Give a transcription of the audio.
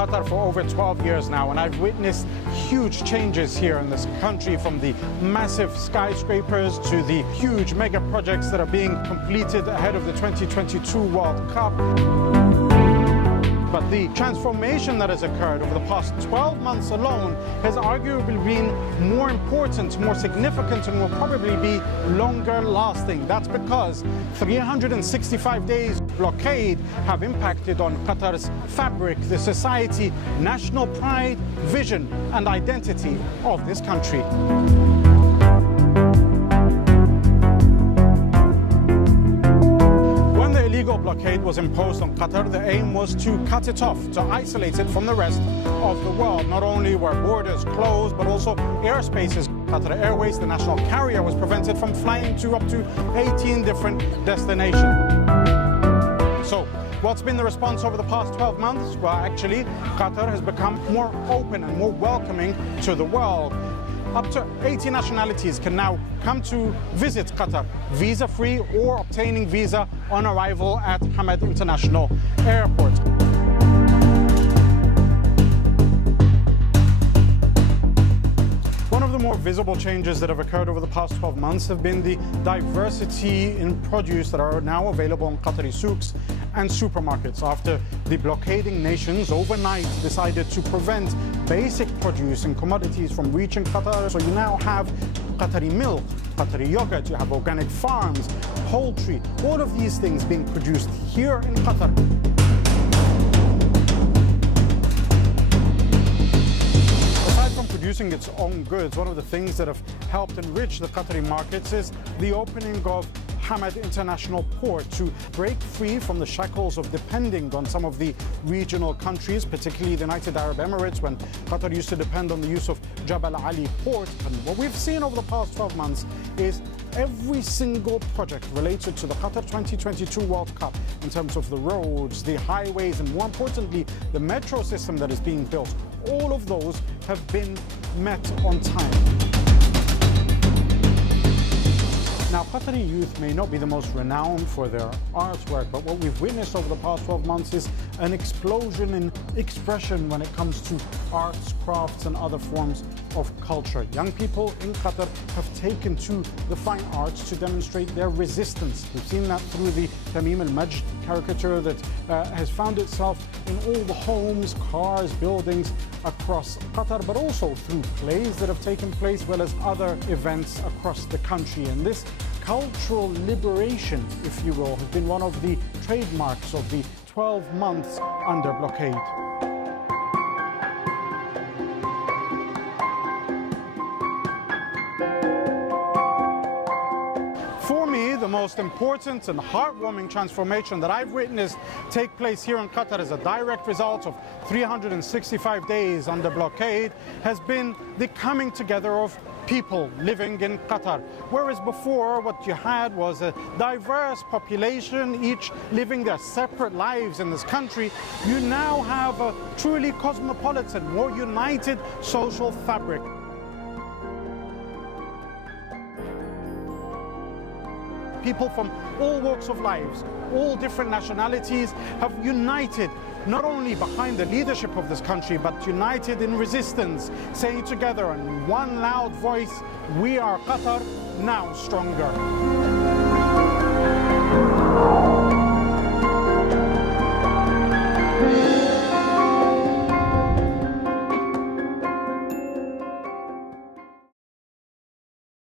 Qatar for over 12 years now, and I've witnessed huge changes here in this country, from the massive skyscrapers to the huge mega projects that are being completed ahead of the 2022 World Cup. But the transformation that has occurred over the past 12 months alone has arguably been more important, more significant, and will probably be longer lasting. That's because 365 days blockade have impacted on Qatar's fabric, the society, national pride, vision, and identity of this country. Illegal blockade was imposed on Qatar, the aim was to cut it off, to isolate it from the rest of the world. Not only were borders closed, but also airspaces. Qatar Airways, the national carrier, was prevented from flying to up to 18 different destinations. So, what's been the response over the past 12 months? Well, actually, Qatar has become more open and more welcoming to the world. Up to 80 nationalities can now come to visit Qatar, visa-free or obtaining visa on arrival at Hamad International Airport. One of the more visible changes that have occurred over the past 12 months have been the diversity in produce that are now available in Qatari souks and supermarkets, after the blockading nations overnight decided to prevent basic produce and commodities from reaching Qatar. So you now have Qatari milk, Qatari yogurt, you have organic farms, poultry, all of these things being produced here in Qatar. Producing its own goods, one of the things that have helped enrich the Qatari markets is the opening of Hamad International Port to break free from the shackles of depending on some of the regional countries, particularly the United Arab Emirates, when Qatar used to depend on the use of Jabal Ali Port. And what we've seen over the past 12 months is every single project related to the Qatar 2022 World Cup, in terms of the roads, the highways, and more importantly, the metro system that is being built, all of those have been met on time. Now, Qatari youth may not be the most renowned for their artwork, but what we've witnessed over the past 12 months is an explosion in expression when it comes to arts, crafts, and other forms of culture. Young people in Qatar have taken to the fine arts to demonstrate their resistance. We've seen that through the Tamim al-Majd caricature that has found itself in all the homes, cars, buildings across Qatar, but also through plays that have taken place, as well as other events across the country. And this cultural liberation, if you will, has been one of the trademarks of the 12 months under blockade. For me, the most important and heartwarming transformation that I've witnessed take place here in Qatar as a direct result of 365 days under blockade has been the coming together of people living in Qatar. Whereas before, what you had was a diverse population, each living their separate lives in this country, you now have a truly cosmopolitan, more united social fabric. People from all walks of lives, all different nationalities have united, not only behind the leadership of this country, but united in resistance, saying together in one loud voice, "We are Qatar, now stronger."